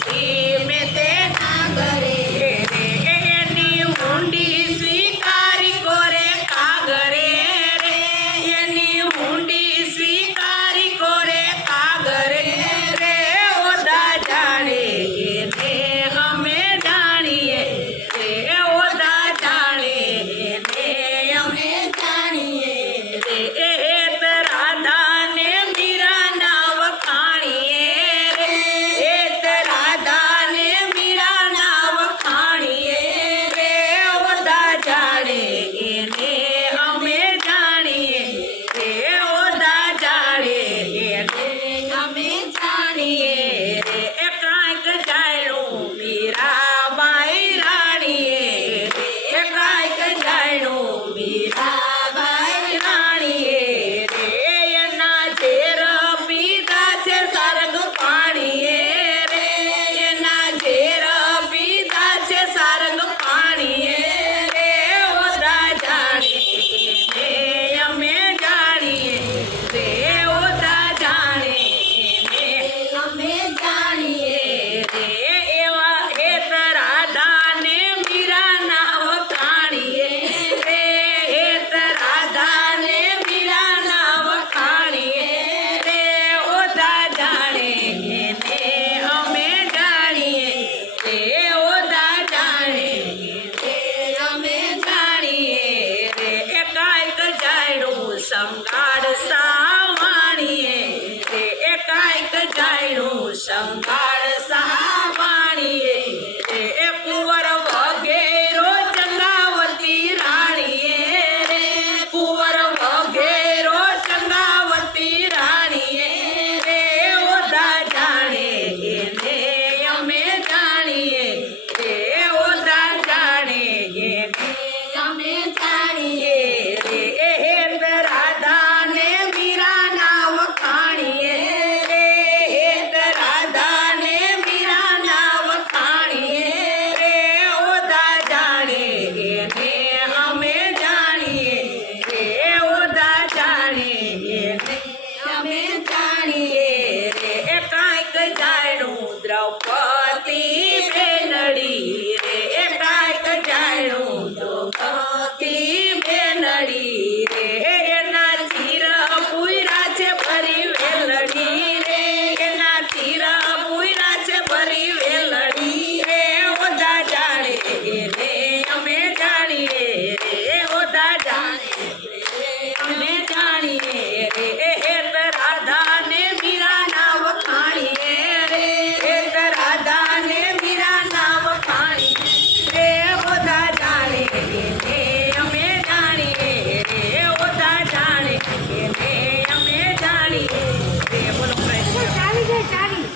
सी में ते नागरे रे एनी हुंडी स्वीकारी कोरे कागरे रे एनी हुंडी स्वीकारी कोरे कागरे रे ओदा जाने ने हमें जानिए रे ओदा जाने ने हमें जानिए रे एत राधा ने मीरा ना वखाणिए रे एत राधा ने मीरा ना वखाणिए रे ओदा जाने ने हमें जानिए रे ओदा जाने ने हमें जानिए रे कांक जायणो मीरा बाई राणिए रे कांक जायणो मीरा बाई राणिए रे एना झेर पीधा छे सारंग पाणिए रे एना झेर पीधा छे सारंग पाणिए रे ओदा जाणिए ने अमे जाणिए रे ओदा जाणे ने अमे जाणिए रे एवा हेत राधा ने मीरा ना वखाणिए रे हेत राधा ने मीरा ना वखाणिए रे ओदा जाणे ने अमे जाणिए रे ओदा जाणे ने अमे जाणिए रे एकाएक जायणो संगाड़ सावाणिए रे एकाएक जायणो संगाड़ सावाणिए रे कुंवर वगेरो चंगावती राणिए रे कुंवर वगेरो चंगावती राणिए रे ओदा जाणे ने अमे जाणिए रे ओदा जाणे ने अमे जाणिए रे हेत राधा ने मीरा ना वखाणिए रे हेत राधा ने मीरा ना वखाणिए रे ओदा जाणे ने अमे जाणिए रे ओदा जाणे ने अमे जाणिए रे कांक जायणो द्रौपदी